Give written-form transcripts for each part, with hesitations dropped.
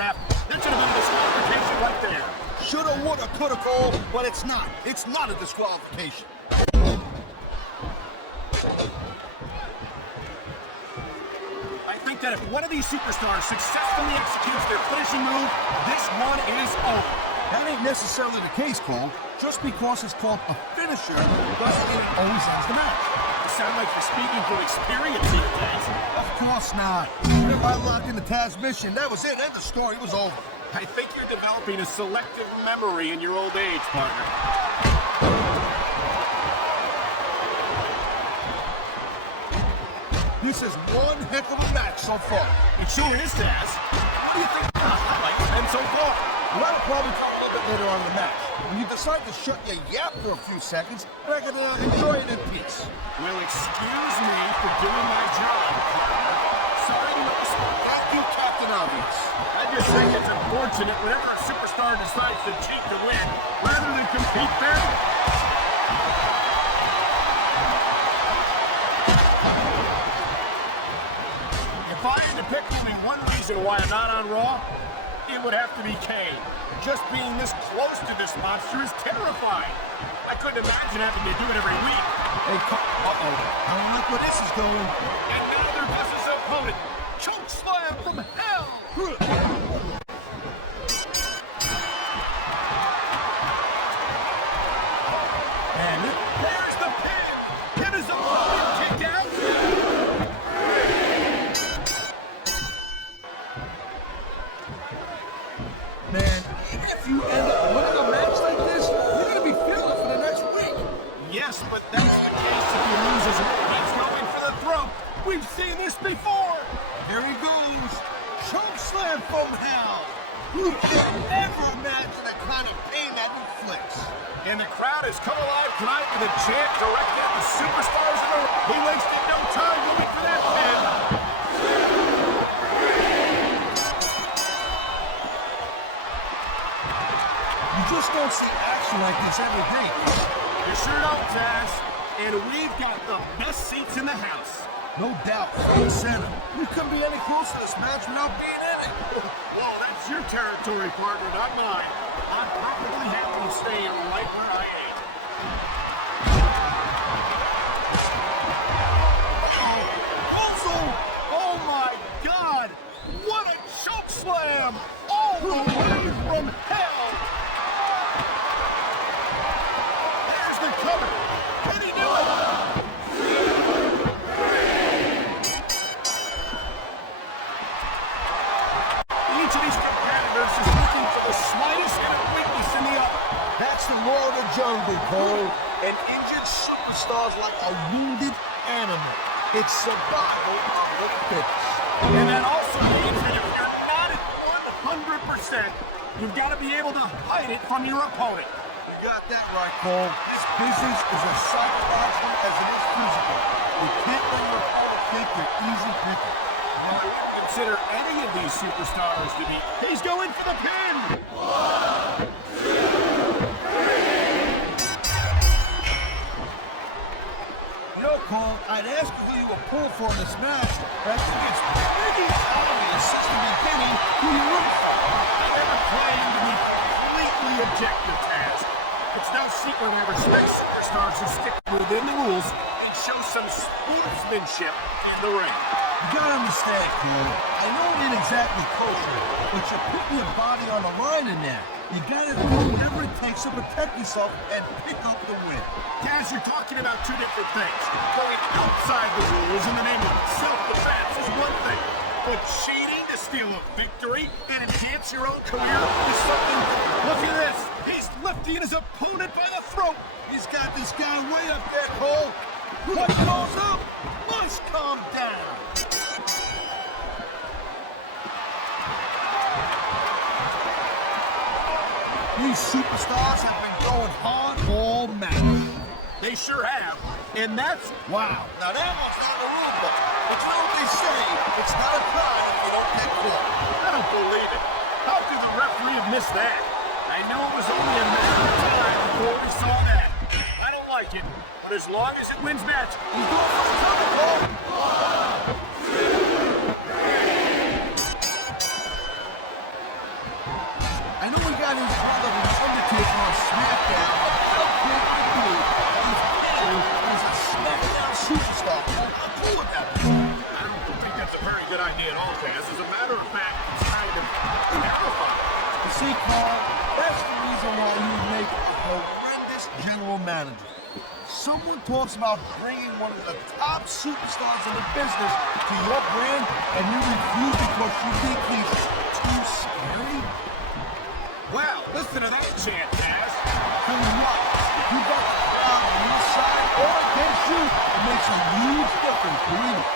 ref. That should have been a disqualification right there. Shoulda, woulda, coulda, Cole, but it's not. It's not a disqualification. I think that if one of these superstars successfully executes their finishing move, this one is over. That ain't necessarily the case, Cole. Just because it's called a finisher doesn't mean it always ends the match. You sound like you're speaking from experience here, Taz. Of course not. If I locked into Taz's mission, that was it. End of story. It was over. I think you're developing a selective memory in your old age, partner. This is one heck of a match so far. It sure is, Taz. What do you think of the highlights and so far? Well, that'll probably come a little bit later on in the match. When you decide to shut your yap for a few seconds, I can enjoy it in peace. Well, excuse me for doing my job, partner. Sorry to miss. Thank you, Captain Obvious. I just think it's unfortunate whenever a superstar decides to cheat to win, rather than compete fairly. If I had to pick only one reason why I'm not on Raw, it would have to be Kane. Just being this close to this monster is terrifying. I couldn't imagine having to do it every week. Hey, uh-oh. I don't like where this is going. And now their business opponent, choke slam from hell. And there's the pin. Can his opponent kick out? Man, if you end up winning a match like this, you're going to be feeling it for the next week. Yes, but that's the case if he loses. He's going for the throat. We've seen this before. Here he goes. Choke slam from hell. You can never imagine the kind of pain that inflicts. And the crowd has come alive tonight with a chant directed at the superstars in the ring. He wasted no time looking for that pin. You just don't see action like this every day. You sure don't, Taz. And we've got the best seats in the house. No doubt, front and center. We couldn't be any closer to this match without being in it. Well, that's your territory, partner, not mine. I'm perfectly happy to stay right where I am. Also, Oh my God! What a choke slam! All the way from hell! There's the cover. Can he do it? Each of these competitors is looking for the slightest weakness in the other. that's the law of the jungle, Cole. An injured superstar's like a wounded animal. It's survival of the fittest. And that also means that if you're not at 100%, you've got to be able to hide it from your opponent. You got that right, Cole. This business is as psychological as it is physical. You can't let your opponent think you're easy picking. I wouldn't consider any of these superstars to be. He's going for the pin! You know, Cole, I'd ask you who you were pulled for in this match, but I think it's pretty obvious since the beginning who you root for. I never claimed to be completely objective, Taz. It's no secret I respect superstars who stick within the rules and show some sportsmanship in the ring. You gotta understand, Cole. I know it ain't exactly kosher, but you're putting your body on the line in there. You gotta do whatever it takes to protect yourself and pick up the win. Taz, you're talking about two different things. Going outside the rules in the name of self-defense is one thing, but cheating to steal a victory and enhance your own career is something. Look at this. He's lifting his opponent by the throat. He's got this guy way up there, Cole. What goes up must come down. These superstars have been going hard all match. They sure have. And that's... Wow. Now that one's not in the rule book. But you know what they say? It's not a crime if you don't get caught. I don't believe it. How could the referee have missed that? I know it was only a matter of time before we saw that. I don't like it, but as long as it wins match, He's going for the cover, Cole. SmackDown, how quick to do he's featuring as a SmackDown superstar. I'm cool with that. I don't think that's a very good idea at all, Taz. As a matter of fact, it's kind of terrifying. You see, Carl, that's the reason why you would make a horrendous general manager. Someone talks about bringing one of the top superstars in the business to your brand, and you refuse because you think he's too scary? Well, listen to that chant, Taz. Tell you what, if you got the crowd on your side or against you, it makes a huge difference, believe me.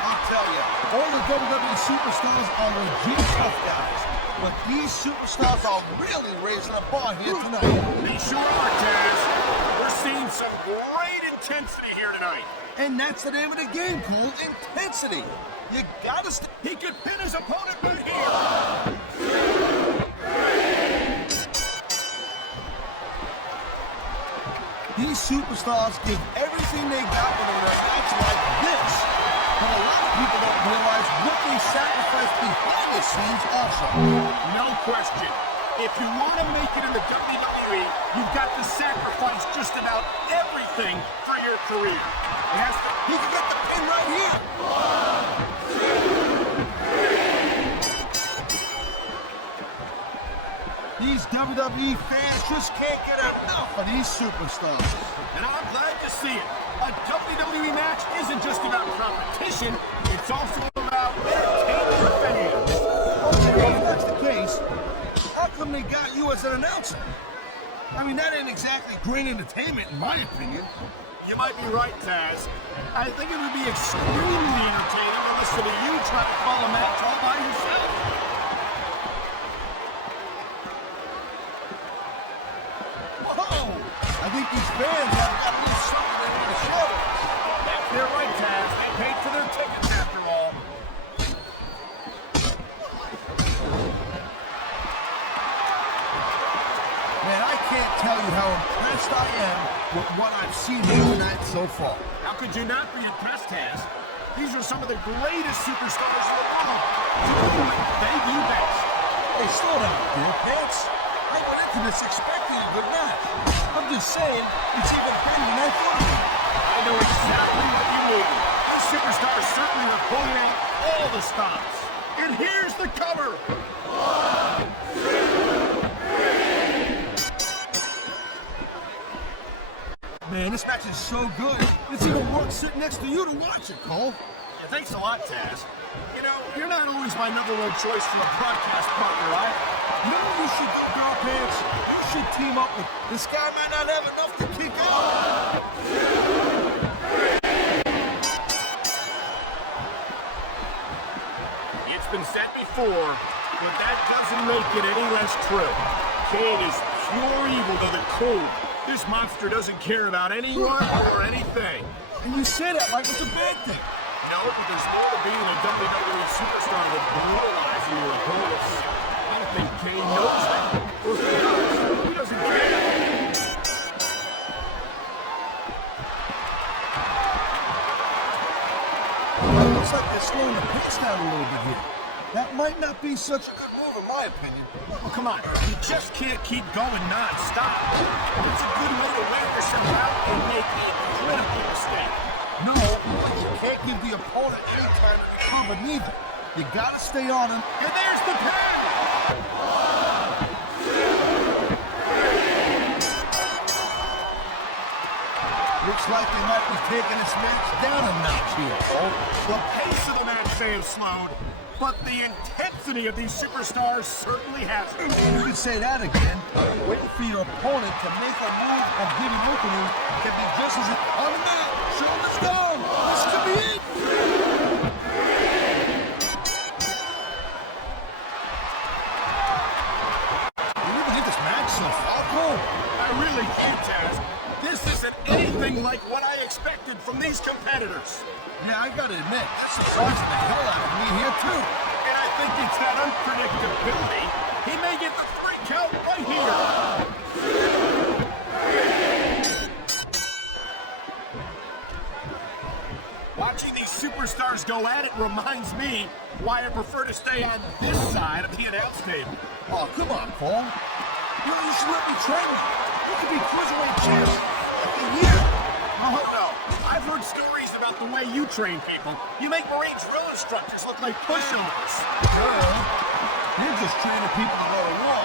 I'll tell you, all the WWE superstars are legit tough guys. But these superstars are really raising the bar here tonight. They sure are, Taz. We're seeing some great intensity here tonight. And that's the name of the game, Cole. Intensity. You gotta He could pin his opponent right here. These superstars give everything they got when they're in acts like this. But a lot of people don't realize what they sacrifice behind the scenes also. No question. If you want to make it in the WWE, you've got to sacrifice just about everything for your career. He can get the pin right here. These WWE fans just can't get enough of these superstars. And I'm glad to see it. A WWE match isn't just about competition, it's also about entertaining the fans. Okay, well, if that's the case, how come they got you as an announcer? I mean, that ain't exactly great entertainment, in my opinion. You might be right, Taz. I think it would be extremely entertaining to listen to you try to call a match all by yourself. Whoa! I think these fans have got at least something they need to show us. They're right, Taz. They paid for their tickets after all. Man, I can't tell you how impressed I am with what I've seen here tonight so far. How could you not be impressed, Taz? These are some of the greatest superstars in the world. They do best. Hey, slow down, Beer Pants. I went into this expecting a good match. I'm just saying, it's even better than I thought it would. I know exactly what you mean. These superstars certainly are pulling out all the stops. And here's the cover. Man, this match is so good. It's even worth sitting next to you to watch it, Cole. Yeah, thanks a lot, Taz. You know, you're not always my number one choice from a broadcast partner, right? You know what you should do, Girl Pants? You should team up with... This guy might not have enough to kick out. It's been said before, but that doesn't make it any less true. Kane is pure evil to the core. This monster doesn't care about anyone or anything. And you say that like it's a bad thing. No, but there's more to being a WWE superstar than brutalizing your opponents. I don't think Kane knows that. Or if he does, he doesn't care. Well, it looks like they're slowing the pace down a little bit here. That might not be such a good move, in my opinion. Well, come on. You just can't keep going non-stop. It's a good way to wear yourself out and make a critical mistake. No, but you can't give the opponent any time to recover neither. You gotta stay on him. And there's the pin! Looks like they might be taking this match down a notch here, Cole. The pace of the match may have slowed, but the intensity of these superstars certainly hasn't. You could say that again. Waiting for your opponent to make a move or give an opening can be just as on the mat. Shoulders down. This could be it. You really hit this match so far, Cole? I really can't, Taz. This isn't anything like what I expected from these competitors. Yeah, I gotta admit, that's surprising the hell out of me here, too. And I think it's that unpredictability. He may get the 3 count right here. Watching Watching these superstars go at it reminds me why I prefer to stay on this side of the announce table. Oh, come on, Cole. You should let me train you. You could be cruiserweight champs in a year. Oh, no. I've heard stories about the way you train people. You make Marine drill instructors look like pushovers. You're just training people to go to war.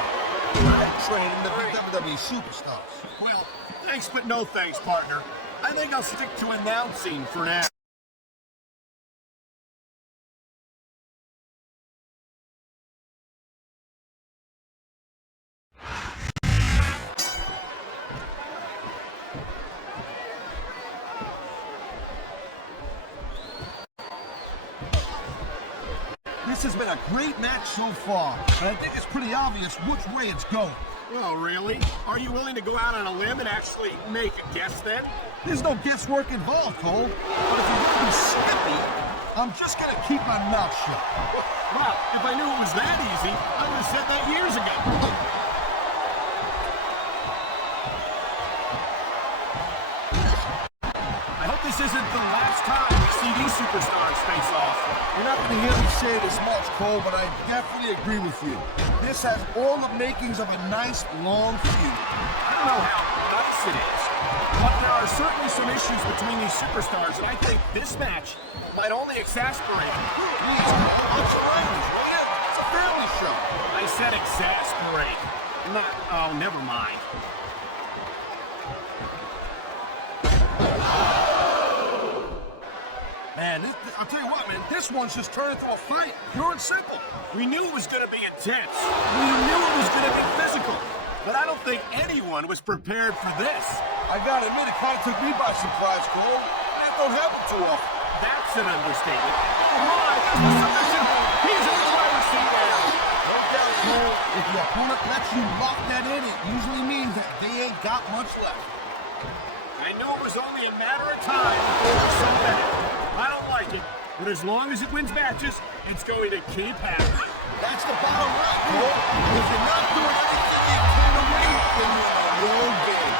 I'm training the WWE superstars. Well, thanks, but no thanks, partner. I think I'll stick to announcing for now. This has been a great match so far, and I think it's pretty obvious which way it's going. Oh, really? Are you willing to go out on a limb and actually make a guess then? There's no guesswork involved, Cole. But if you're going to be snippy, I'm just going to keep my mouth shut. Wow, if I knew it was that easy, I would have said that years ago. I hope this isn't the last time we see these superstars face off. You're not going to hear me say it as much, Cole, but I definitely agree with you. This has all the makings of a nice, long feud. I don't know how nice it is, but there are certainly some issues between these superstars, and I think this match might only exasperate them. Please, Cole, watch your language, will you? It's a family show. I said exasperate. Not, oh, never mind. Man, I'll tell you what, man, this one's just turned into a fight, pure and simple. We knew it was going to be intense. We knew it was going to be physical. But I don't think anyone was prepared for this. I gotta admit, it kind of took me by surprise, Cole. That don't happen too often. That's an understatement. Come on, the submission. He's in the driver's seat there. No doubt, Cole. If your opponent lets you lock that in, it usually means that they ain't got much left. I knew it was only a matter of time before it was so bad. I don't like it, but as long as it wins matches, it's going to keep happening. That's the bottom line, Cole. If you're not doing anything you can to win, then you're in the wrong game.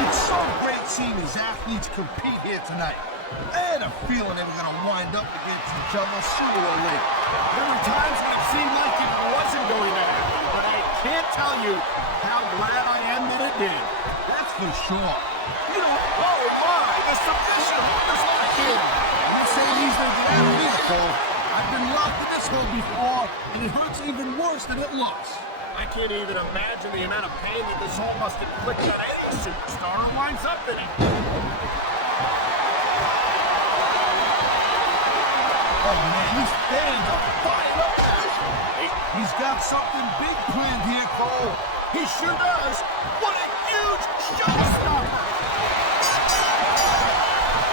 It's so great seeing these athletes compete here tonight. I had a feeling they were going to wind up against each other sooner or later. There were times when it seemed like it wasn't going to happen, but I can't tell you how glad I am that it did. That's for sure. You know, oh my, the submission was like it. You say these are the athletes, Cole. I've been locked in this hole before, and it hurts even worse than it looks. I can't even imagine the amount of pain that this hole must inflict on any superstar who winds up in it. Oh man, these fans are fired up now. He's got something big planned here, Cole. He sure does. What a huge showstopper!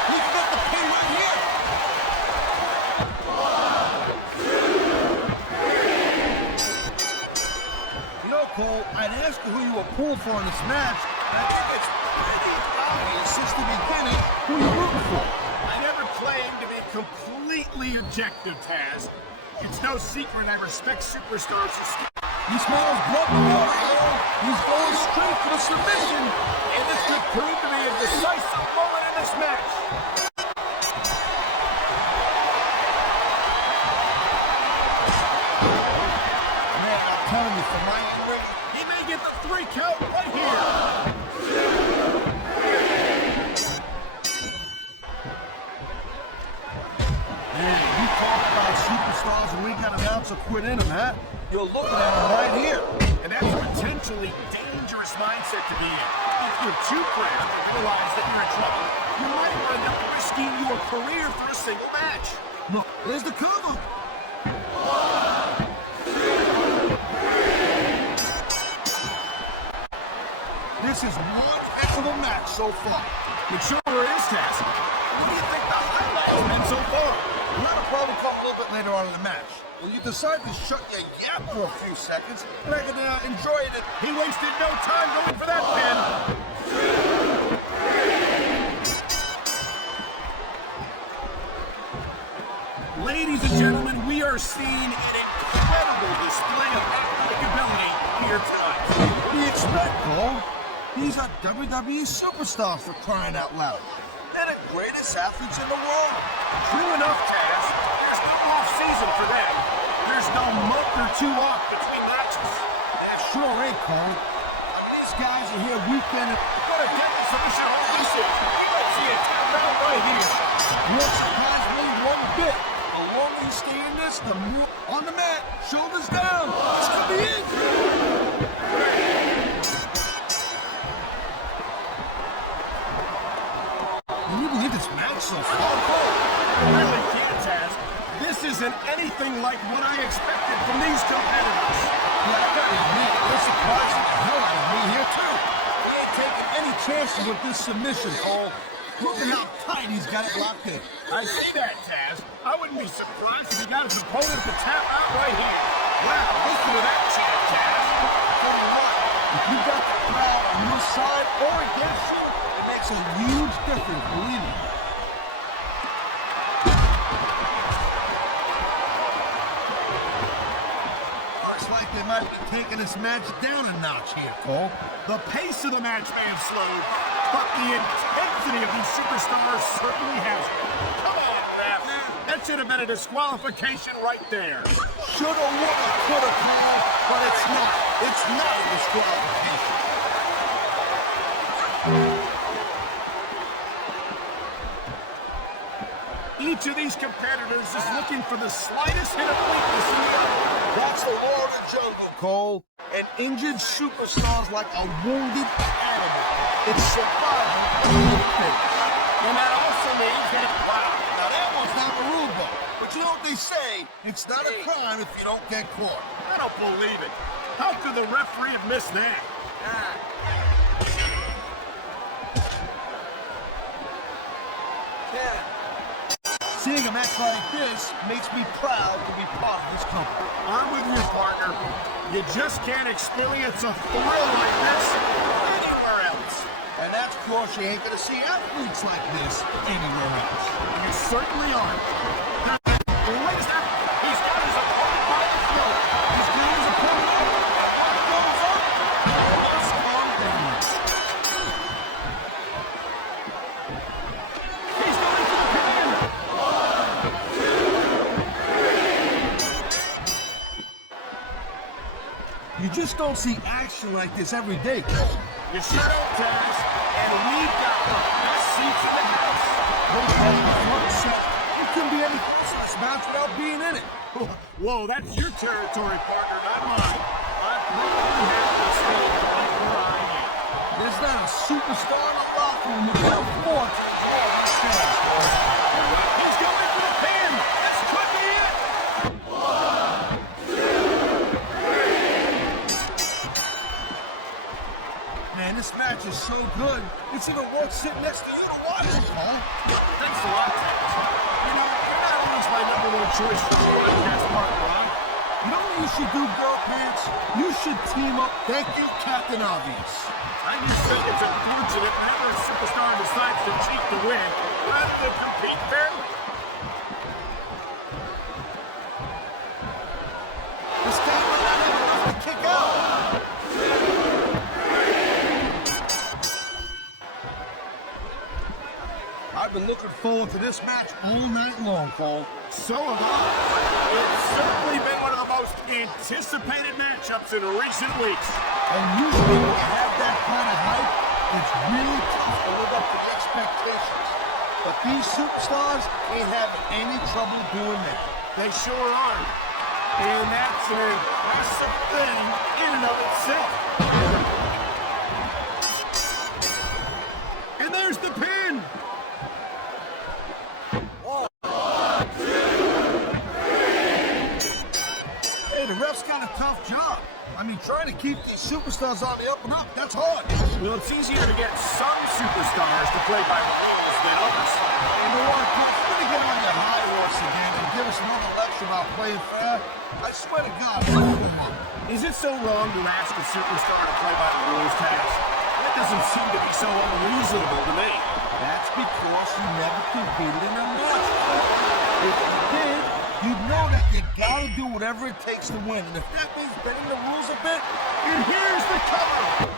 He's got the pin right here. 1, 2, 3. You know, Cole, I'd ask you who you were pulling for in this match, and I think it's pretty obvious since the beginning who you're rooting for. I never claimed to be completely objective, Taz. It's no secret I respect superstars. He smells blood and water, Cole. He's going straight for the submission. And this could prove to be a decisive moment in this match. Man, I'm telling you, for my ring, He may get the 3 count right here. man, you talk about superstars and we got an ounce of quit in them, huh? You're looking at them right here. And that's a potentially dangerous mindset to be in. If you're too proud to realize that you're in trouble, you might end up risking your career for a single match. Look, there's the cover. This is one heck of a match so far. It sure is, Taz. What do you think the highlight has been so far? That'll probably come a little bit later on in the match. When you decide to shut your yap for a few seconds, and I can enjoy it. He wasted no time going for that pin. Ladies and gentlemen, we are seeing an incredible display of athletic ability here tonight. What do you expect, Cole? These are WWE superstars for crying out loud. They're the greatest athletes in the world. True enough, Taz. There's no off-season for them. There's no month or two off between matches. That sure ain't, Cole. These guys are here weekend. What a deadly submission hold this is. You might see a countdown right here. Won't surprise me one bit. The longer you stay in this, the more on the mat, shoulders down. This could be it. Can you believe this match so far? I really can't, Taz. This isn't anything like what I expected from these competitors. Yeah, I gotta admit, they're surprising the hell out of me here, too. He ain't taking any chances with this submission, Cole. Look at how tight he's got it locked in. I see that, Taz. I wouldn't be surprised if he got his opponent to tap out right here. Wow, listen to that chant, Taz. Tell you what, if you got the crowd on your side or against you, it makes a huge difference, believe me. Looks like they might be taking this match down a notch here, Cole. The pace of the match may have slowed, but the intensity of these superstars certainly has. Come on, ref. That should have been a disqualification right there. Shoulda, woulda, coulda, Cole, but it's not. It's not a disqualification. Each of these competitors is looking for the slightest hint of weakness in the other. That's the law of the jungle, Cole. And injured superstars like a wounded animal. It's survival of the fittest. And that also means that, wow, Now that one's not the rule book. But you know what they say? It's not a crime if you don't get caught. I don't believe it. How could the referee have missed that? Seeing a match like this makes me proud to be part of this company. I'm with you, partner. You just can't experience a thrill like this anywhere else. And that's because you ain't gonna see athletes like this anywhere else. You certainly aren't. Wait a second. He's got his opponent by the throat. He's got his opponent up. Up goes up. Let's calm down. He's going for the pin. You just don't see action like this every day, Cole. You sure don't, Taz. And we've got the best seats in the house. You couldn't be any closer to this match without being in it. Whoa, that's your territory, partner, not mine. I probably have to stay right where I am. There's not a superstar in the locker room that can afford to He's going for the pin. This could be it. Man, this match is so good. It's even worth sitting next to you to watch it, Paul. Thanks a lot, Taz. You know, you're not always my number one choice for broadcast partner, huh? You know what you should do, girl pants? You should team up. Thank you, Captain Obvious. I just think it's unfortunate whenever a superstar decides to cheat to win rather than compete fairly. This guy might not have enough to kick out. I've been looking forward to this match all night long, Paul. So have I. It's certainly been one of the most anticipated matchups in recent weeks. And usually when you have that kind of hype, it's really tough to live up to the expectations. But these superstars ain't having any trouble doing that. They sure are. And that's an impressive thing in and of itself. And there's the pin. Hey, the ref's got a tough job. I mean, trying to keep these superstars on the up and up, that's hard. Well, it's easier to get some superstars to play by the rules than others. You know what, Pete? You're gonna get on your high horse again and give us another lecture about playing fair. I swear to God, it's over. Is it so wrong to ask a superstar to play by the rules, Taz? That doesn't seem to be so unreasonable to me. That's because you never competed in a match. If you did, you'd know that you gotta do whatever it takes to win. And if that means bending the rules a bit, And here's the cover.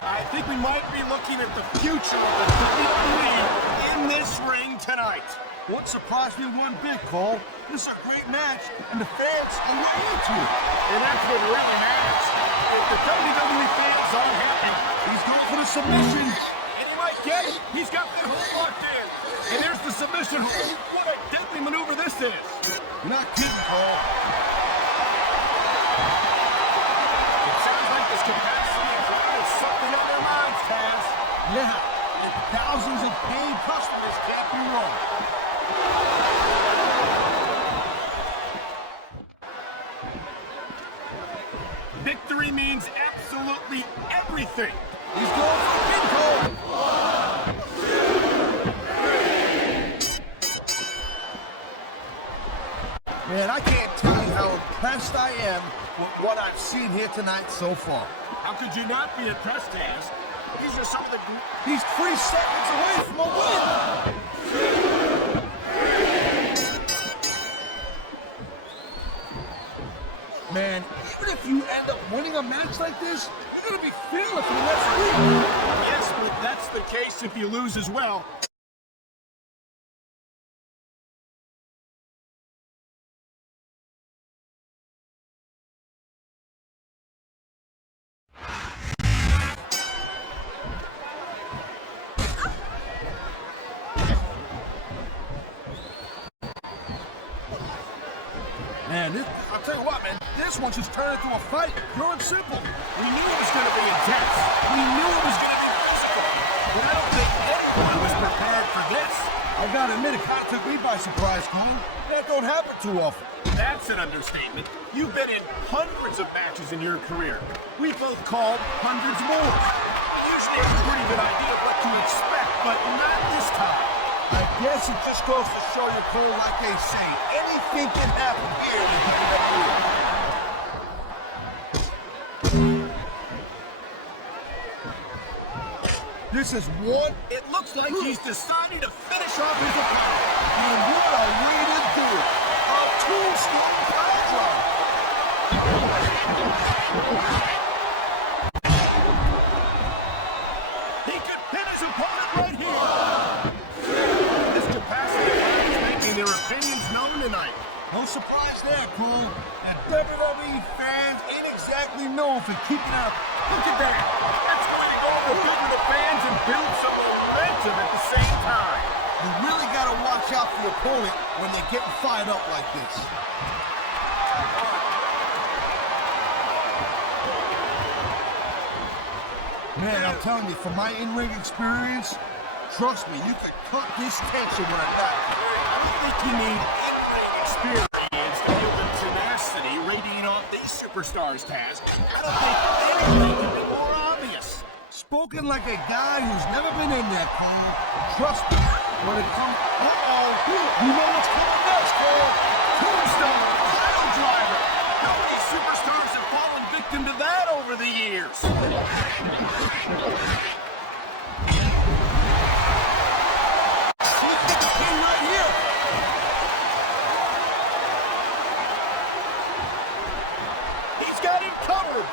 I think we might be looking at the future of the WWE in this ring tonight. What surprised me one bit, Cole? This is a great match, and the fans are way into it. And that's what really matters. If the WWE fans aren't happy, He's going for the submission. and he might get it, he's got the hold locked in. And there's the submission hold. What a deadly maneuver this is. You're not kidding, Cole. It sounds like this capacity is something on their minds, Taz. Yeah, and thousands of paying customers can't be wrong. Victory means absolutely everything. He's going for the pin, Cole. Man, I can't tell you how impressed I am with what I've seen here tonight so far. How could you not be impressed, Taz? These are some of the... He's 3 seconds away from a win. Man, even if you end up winning a match like this, you're gonna be feeling it for the next week. Yes, but that's the case if you lose as well. Man, I'll tell you what, man, this one just turned into a fight, pure and simple. We knew it was going to be intense. We knew it was going to be physical. But I don't think anyone was prepared for this. I gotta admit, it kind of took me by surprise, Cole. That don't happen too often. That's an understatement. You've been in hundreds of matches in your career. We both called hundreds more. We usually have a pretty good idea of what to expect, but not this time. I guess it just goes to show you, Cole, like they say, anything can happen here in the WWE. This is one, It looks like he's deciding to finish off his opponent. and what a way to do it. A tombstone power drive. He could pin his opponent right here. This capacity is making their opinions known tonight. No surprise there, Cole. And WWE fans ain't exactly known for keeping up. Look at that. That's going to go over good with the fans and build some momentum at the same time. You really gotta watch out for your opponent when they're getting fired up like this. Man, I'm telling you, from my in-ring experience, trust me, you can cut this tension with a knife. I don't think you need in-ring experience to feel the tenacity radiating off these superstars, Taz. I don't think anything can be more obvious. Spoken like a guy who's never been in there, Cole. Trust me, when it comes... Uh-oh, you know what's coming next, Cole. Tombstone, pile driver. How many superstars have fallen victim to that over the years? He's got the pin right here. He's got him covered.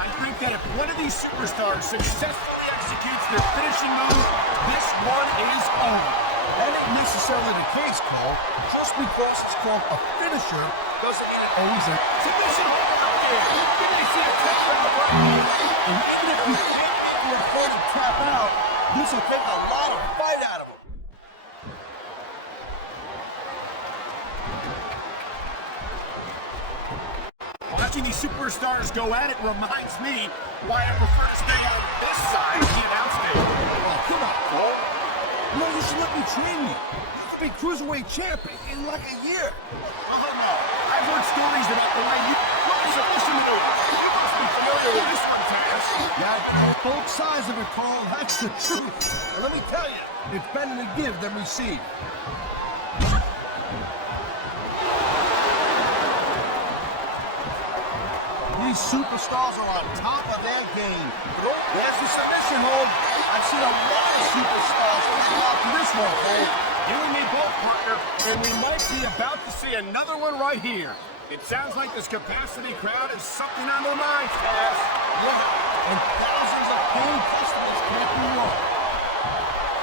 I think that if one of these superstars successfully executes their finishing move, this one is over. That ain't necessarily the case, Cole. Just because it's called a finisher doesn't mean it always is. Submission hold out there. Did they see a tap on the right? And even if you can't make your opponent tap out, this will take a lot of fight out of him. Watching these superstars go at it reminds me why I prefer to stay on this side of the announce table. Oh, come on, Cole. No, you should let me train you. You could be cruiserweight champ in like a year. Oh, no. I've heard stories about the way you look at submission maneuvers. You must be familiar with this one, Taz. Yeah, both sides of it, Cole. That's the truth. And let me tell you, it's better to give than receive. These These superstars are on top of their game. There's the submission hold. I've seen a lot of superstars come out to this one, Cole. You and me both, partner, and we might be about to see another one right here. It sounds like this capacity crowd has something on their minds, Taz. Yeah, and thousands of paying customers can't be wrong.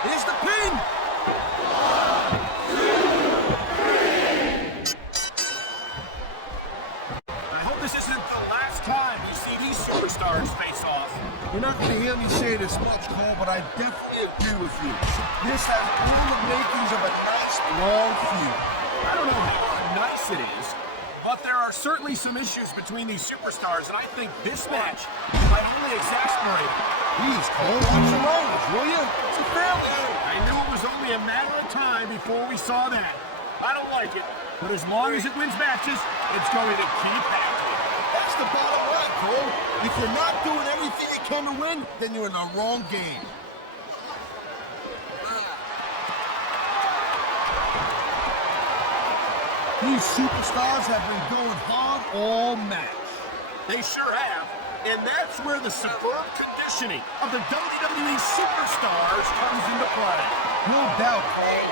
Here's the pin! I hope this isn't the last time you see these superstars face off. You're not going to hear me say this much, Cole, but I definitely agree with you. This has all the makings of a nice, long feud. I don't know how nice it is, but there are certainly some issues between these superstars, and I think this match might only exasperate it. Please, Cole, watch your language, will you? It's a family. I knew it was only a matter of time before we saw that. I don't like it, but as long as it wins matches, it's going to keep happening. That's the bottom line, Cole. If you're not doing everything you can to win, then you're in the wrong game. These superstars have been going hard all match. They sure have, and that's where the superb conditioning of the WWE superstars comes into play. No doubt, Cole.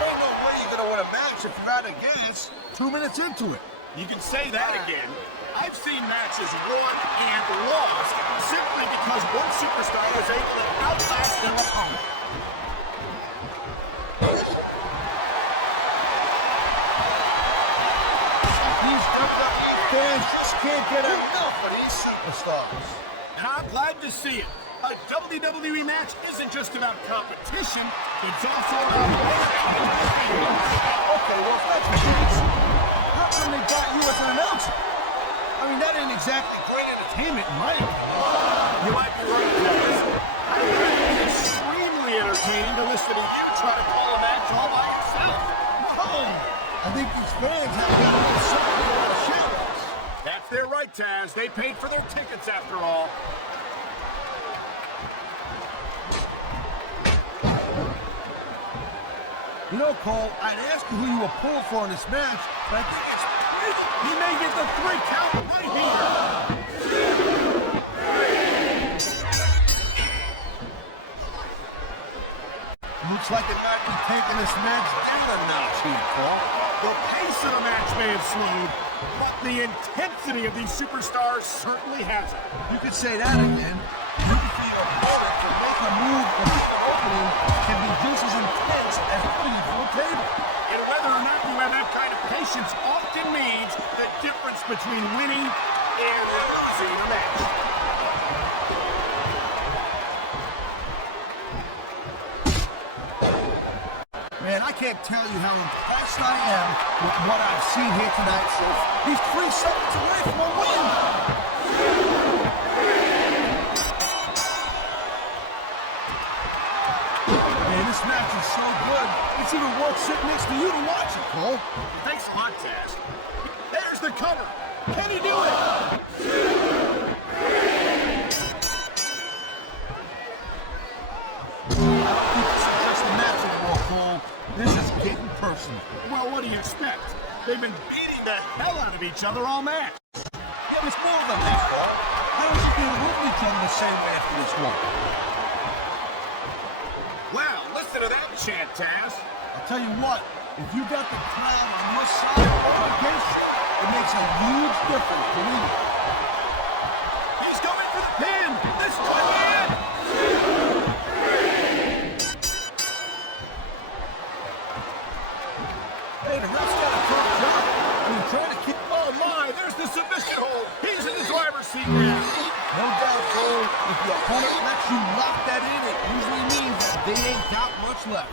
There ain't no way you're going to win a match if you're out of gas 2 minutes into it. You can say that again. I've seen matches won and lost simply because one superstar was able to outlast their opponent. These WWE fans just can't get enough of these superstars. And I'm glad to see it. A WWE match isn't just about competition, it's also about Okay, well, if that's the case, how come they got you as an announcer? I mean, that ain't exactly great entertainment, right? You might be right, Taz. I think it's extremely entertaining to listen to you try to call a match all by yourself. No, I think these fans have got a little something they want to share with us. That's their right, Taz. They paid for their tickets after all. You know, Cole, I'd ask you who you were pulling for in this match, but I think it's He may get the 3 count right here. looks like it might be taking this match down a notch here, Cole. The pace of the match may have slowed, but the intensity of these superstars certainly hasn't. You could say that again. You can feel your opponent to make a move or get an opening can be just as intense as putting you through a table. And whether or not you have that kind of patience often means the difference between winning and losing a match. Man, I can't tell you how impressed I am with what I've seen here tonight. So he's 3 seconds away from a win. Man, this match is so good. It's even worth sitting next to you to watch it, Cole. Thanks a lot, Taz. There's the cover. Can he do it? This is getting personal. Well, what do you expect? They've been beating the hell out of each other all match. Yeah, it's more than that, Paul. How does it feel rooting each other the same way after this one? Well, listen to that chant, Taz. I'll tell you what, if you got the crowd on your side or against you, it makes a huge difference, believe me. He's going for the pin. This could be it. Hey, the ref's got a tough job. I mean, trying to keep... Oh, my, there's the submission hold. He's in the driver's seat now. No doubt, Cole, if your opponent lets you lock that in, it usually means that they ain't got much left.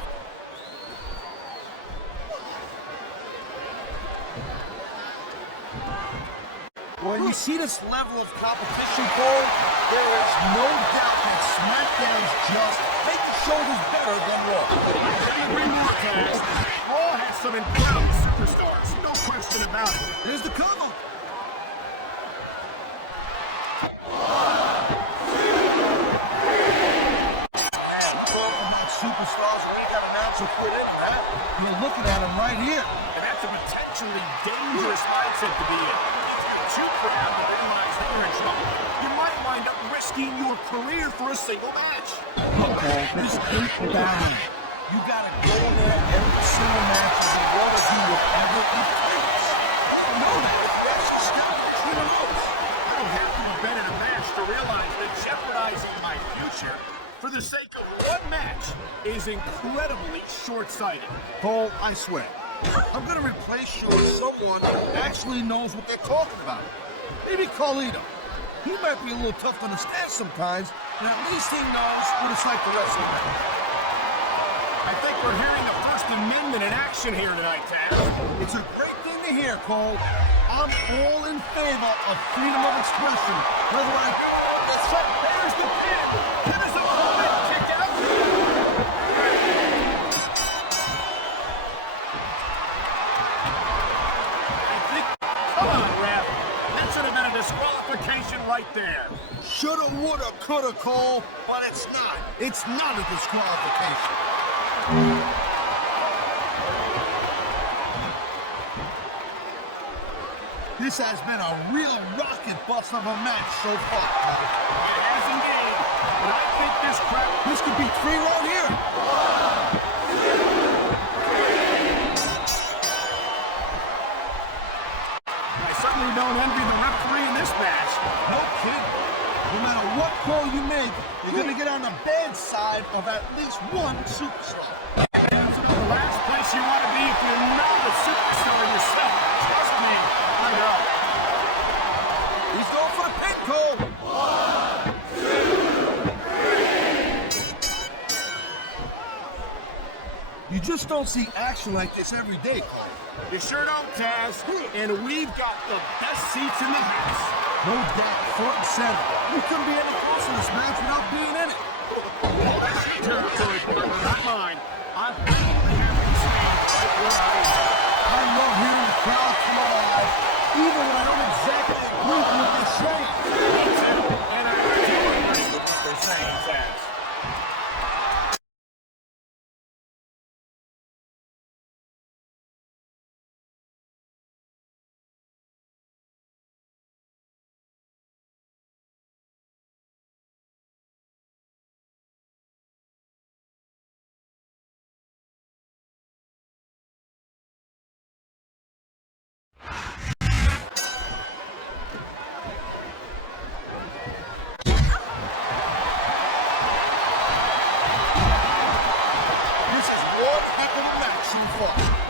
When you see this level of competition, Cole, there is no doubt that SmackDown's just making shoulders better than Raw. I couldn't agree more, Taz. Raw has some incredible superstars, no question about it. There's the cover. Man, talking about superstars, we ain't got an ounce of quit in it, huh? You're looking at him right here. And that's a potentially dangerous mindset to be in. If you too proud to realize that you're in trouble, you might wind up risking your career for a single match. Okay, this ain't bad. You gotta go in there every single match and one of you will ever be famous. I don't know that. That's just not between the ropes. I don't have to have been in a match to realize that jeopardizing my future for the sake of one match is incredibly short-sighted. Cole, I swear, I'm gonna replace you with someone who actually knows what they're talking about. Maybe Carlito. He might be a little tough to understand sometimes, but at least he knows what it's like to wrestle match. I think we're hearing the First Amendment in action here tonight, Taz. It's a great thing to hear, Cole. I'm all in favor of freedom of expression. Whether I There's the pin. Can his opponent kick out? I think. Come on, ref. That should have been a disqualification right there. shoulda, woulda, coulda, Cole, but it's not. It's not a disqualification. This has been a real rocket bust of a match so far. It has indeed. But I think this could be 3 right here. I certainly don't envy the referee in this match. No kidding. No matter what call you make, you're going to get on the bad side of at least one superstar. It's the last place you want to be if you're not a superstar yourself. Trust me, I know. He's going for the pin, Cole. 1, 2. You just don't see action like this every day, Cole. You sure don't, Taz. And we've got the best seats in the house. No doubt, front and center. You couldn't be any closer to this match without being in it. Well, that's your territory, partner, not mine. I'm thankful to have you stand right where I am. I love hearing the crowd come alive, even when I don't exactly agree with what they're saying. Me too. And I do agree with what they're saying, Taz.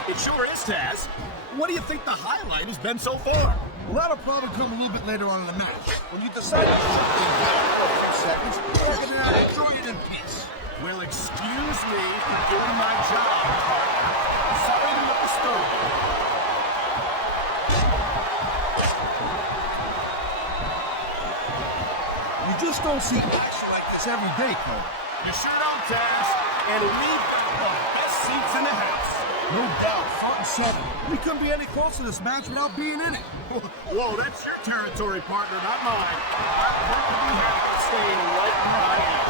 It sure is, Taz. What do you think the highlight has been so far? Well, that'll probably come a little bit later on in the match. When you decide to shut things down for a few seconds, you can enjoy it in peace. Well, excuse me for doing my job, partner. Sorry to disturb you. You just don't see action like this every day, Cole. You sure don't, Taz. And we've got the best seats in the house. No doubt, front and center. We couldn't be any closer to this match without being in it. Whoa, that's your territory, partner, not mine. I'm perfectly happy staying right where I am.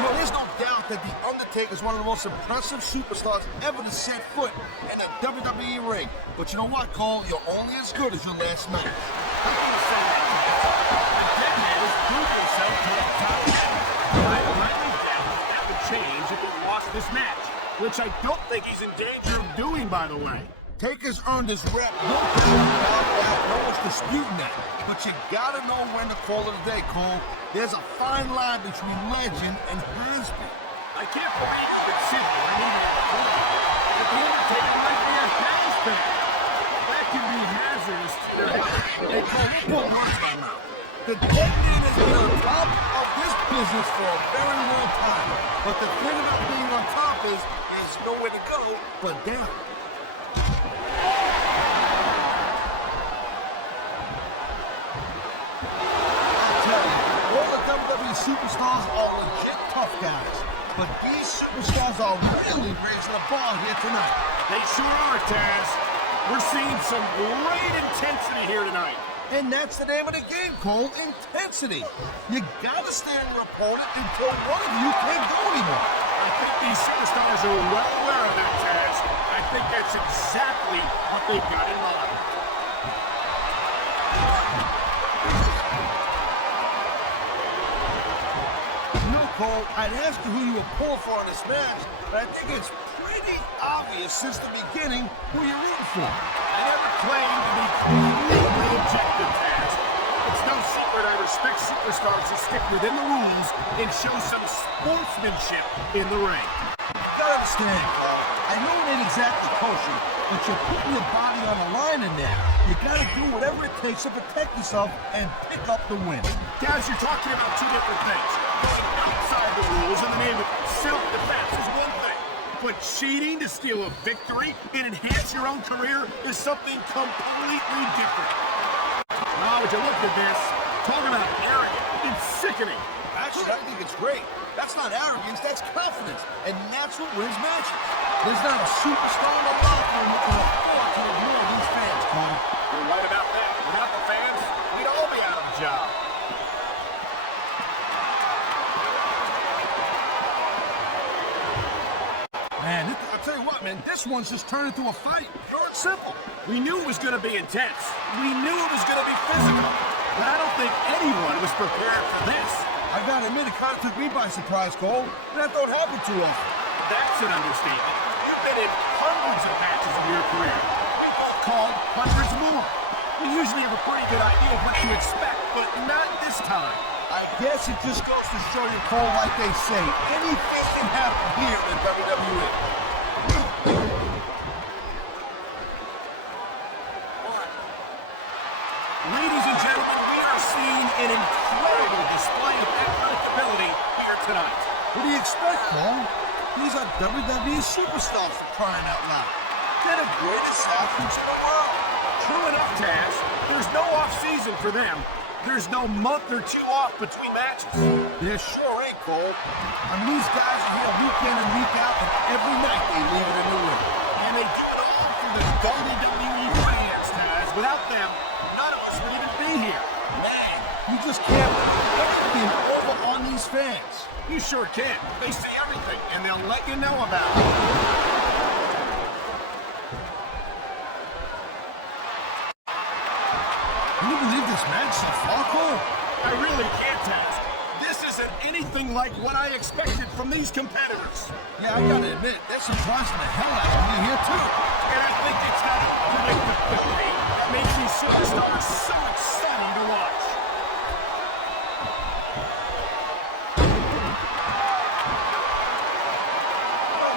You know, there's no doubt that The Undertaker is one of the most impressive superstars ever to set foot in a WWE ring. But you know what, Cole? You're only as good as your last match. I'm going to say that, Taz. The dead man has proved himself to the top. I highly doubt that would change if he lost this match, which I don't think he's in danger of doing, by the way. Taker's earned his rep. No doubt about that. No one's disputing that. But you gotta know when to call it a day, Cole. There's a fine line between legend and has-been. I can't believe you could sit here and even that the Undertaker might be a has-been. That can be hazardous to their life. Hey, Cole, don't put words in my mouth. The dead man has been on top of this business for a very long time. But the thing about being on top is there's nowhere to go but down. I'll tell you, all the WWE superstars are legit tough guys. But these superstars are really raising the bar here tonight. They sure are, Taz. We're seeing some great intensity here tonight. And that's the name of the game, Cole, intensity. You gotta stay on your opponent until one of you can't go anymore. I think these superstars are well aware of that, Taz. I think that's exactly what they've got in mind. Cole, I'd ask you who you were pulling for in this match, but I think it's pretty obvious since the beginning who you're rooting for. I never claimed to be completely objective, Taz. It's no secret I respect superstars who stick within the rules and show some sportsmanship in the ring. You gotta understand, Cole. I know it ain't exactly kosher, but you're putting your body on the line in there. You gotta do whatever it takes to protect yourself and pick up the win. Taz, you're talking about two different things. Outside the rules in the name of self-defense is one thing, but cheating to steal a victory and enhance your own career is something completely different. Now, would you look at this? Talk about arrogant and sickening. Actually, I think it's great. That's not arrogance, that's confidence, and that's what wins matches. There's not a superstar in the locker room who can afford to ignore these fans, Cole. You're right about that. Without the fans, we'd all be out of a job. Man, I'll tell you what, man, this one's just turned into a fight. Pure and simple. We knew it was going to be intense. We knew it was going to be physical. But I don't think anyone was prepared for this. I gotta admit, it kind of took me by surprise, Cole. That don't happen too often. That's an understatement. You've been in hundreds of matches in your career. We've both called hundreds more. We usually have a pretty good idea of what to expect, but not this time. I guess it just goes to show you, Cole, like they say, anything can happen here in WWE. Ladies and gentlemen, we are seeing an incredible display of athletic ability here tonight. What do you expect, Cole? These are WWE superstars for crying out loud. They're the greatest athletes in the world. True enough, Taz. There's no off-season for them. There's no month or two off between matches. There sure ain't, Cole. And these guys are here week in and week out, and every night they leave it in the ring. And they do it all for the WWE fans, Taz. Without them, none of us would even be here. Man, you just can't put anything over on these fans. You sure can. They see everything, and they'll let you know about it. Can you believe this match so far, Cole? I really can't, Taz. This isn't anything like what I expected from these competitors. Yeah, I gotta admit, they're surprising the hell out of me here, too. And I think it's that unpredictability that makes these superstars so exciting to watch.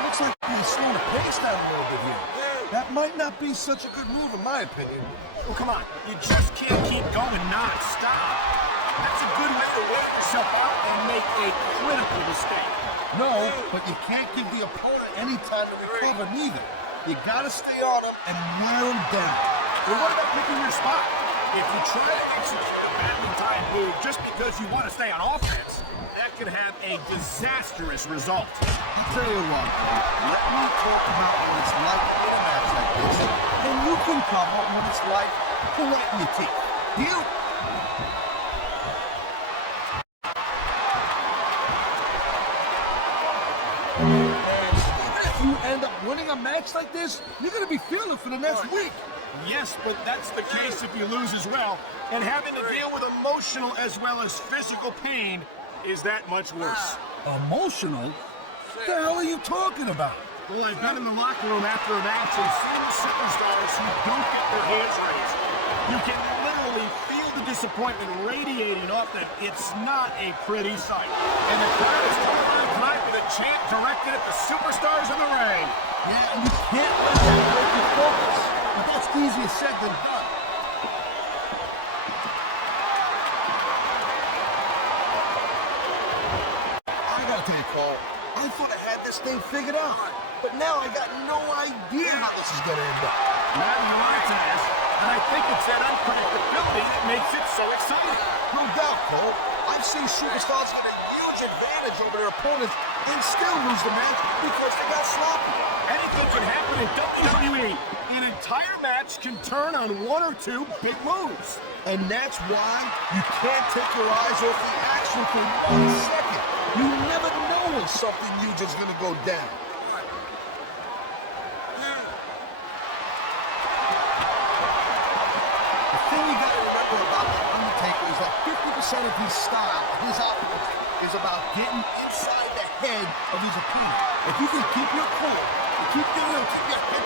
Looks like he's slowing the pace down a little bit here. That might not be such a good move, in my opinion. Well, come on. You just can't keep going non-stop. That's a good way to wear yourself out and make a critical mistake. No, but you can't give the opponent any time to recover neither. You gotta stay on them and wear them down. Well, what about picking your spot? If you try to execute a badly timed move just because you want to stay on offense, that can have a disastrous result. I'll tell you what, let me talk about what it's like in a match like this, and you can cover what it's like to whiten your teeth. Deal? And even if you end up winning a match like this, you're going to be feeling for the next week. Yes, but that's the case if you lose as well. And having to deal with emotional as well as physical pain is that much worse. Emotional? What the hell are you talking about? Well, I've been in the locker room after a match and seen the superstars who don't get their hands raised. You can literally feel the disappointment radiating off them. It's not a pretty sight. And the crowd is totally tonight with a chant directed at the superstars in the ring. Yeah, and you can't let that break your focus. But that's easier said than done. I gotta tell you, Cole, I thought I had this thing figured out. But now I got no idea how this is gonna end up. Now you are, Taz. And I think it's that unpredictability that makes it so exciting. No doubt, Cole. I've seen superstars get a huge advantage over their opponents and still lose the match because they got sloppy. Anything can happen in WWE. An entire match can turn on one or two big moves. And that's why you can't take your eyes off the action for 1 second. You never know knowing something huge is going to go down. The thing you got to remember about the Undertaker is that 50% of his style, his offense, is about getting inside the head of his opponent. If you can keep your cool, keep your head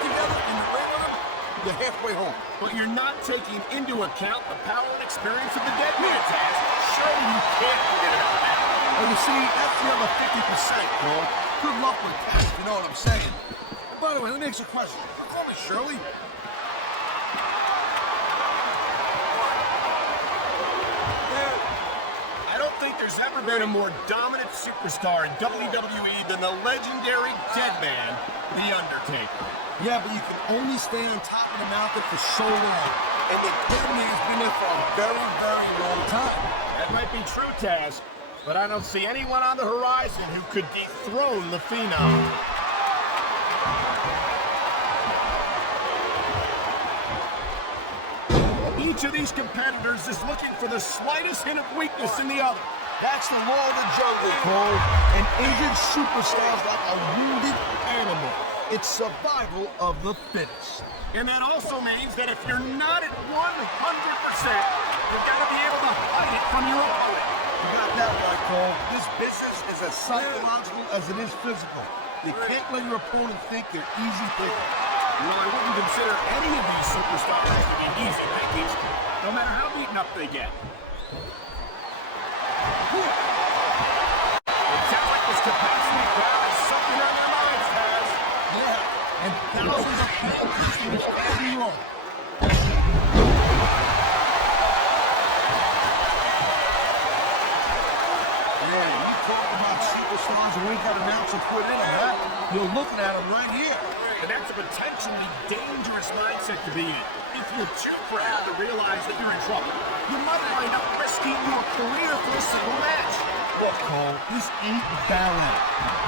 together and the ring on him, you're halfway home. But you're not taking into account the power and experience of the dead man task. Surely you can't get it out now. Well, you see, that's the other 50%, Cole. Good luck with that, if you know what I'm saying. And by the way, let me ask you a question. Call me Shirley. I don't think there's ever been a more dominant superstar in WWE than the legendary dead man, The Undertaker. Yeah, but you can only stay on top of the mountain for so long. And the dead man's been there for a very, very long time. That might be true, Taz, but I don't see anyone on the horizon who could dethrone the Phenom. Each of these competitors is looking for the slightest hint of weakness in the other. That's the law of the jungle, Cole. An injured superstar's like a wounded animal. It's survival of the fittest. And that also means that if you're not at 100%, you've got to be able to hide it from your opponent. You got that right, Cole. This business is as psychological as it is physical. You can't let your opponent think you're easy picking. Well, I wouldn't consider any of these superstars to be easy pickings, no matter how beaten up they get. It sounds like this capacity crowd has something on their minds, Taz. Yeah, and thousands of people in every row. Yeah, you talk about superstars who ain't got an ounce of put in them, huh? You're looking at them right here. And that's a potentially dangerous mindset to be in. If you're too proud to realize that you're in trouble, you might wind up risking your career for a single match. Look, Cole, this ain't ballet.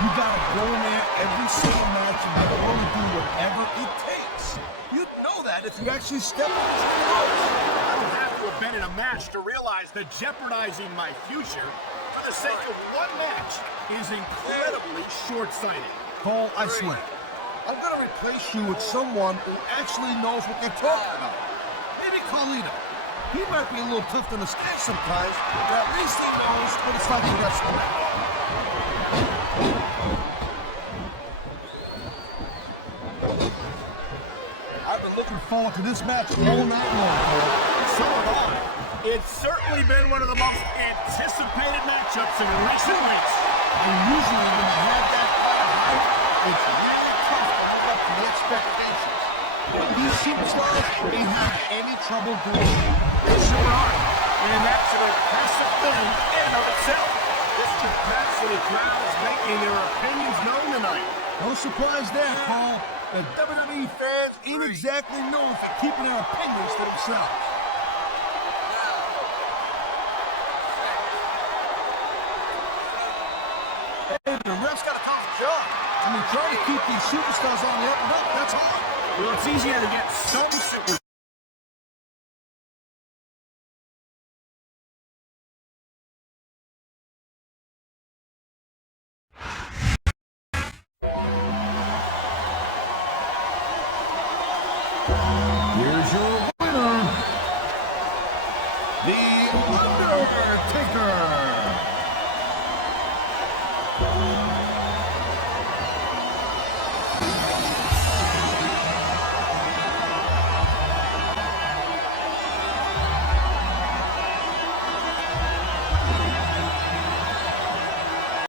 You gotta go in there every single match and be willing to do whatever it takes. You'd know that if you actually step on the ropes. I don't have to have been in a match to realize that jeopardizing my future for the sake of one match is incredibly short-sighted. Cole, I swear, I'm gonna replace you with someone who actually knows what they're talking about. Maybe Carlito. He might be a little tough to understand sometimes, but at least he knows what it's like to wrestle. I've been looking forward to this match all night long, Cole. So have I. It's certainly been one of the most anticipated matchups in recent weeks. And usually when you have that fight, it's really tough to live up to the expectations. These superstars ain't have any trouble doing it. They sure are. And that's an impressive thing in and of itself. This capacity crowd is making their opinions known tonight. No surprise there, Cole. The WWE fans ain't exactly known for keeping their opinions to themselves. Hey, the ref's got a tough job. I mean, trying to keep these superstars on the up and up, that's hard. Well, it's easier to get some super. Here's your winner, The Undertaker.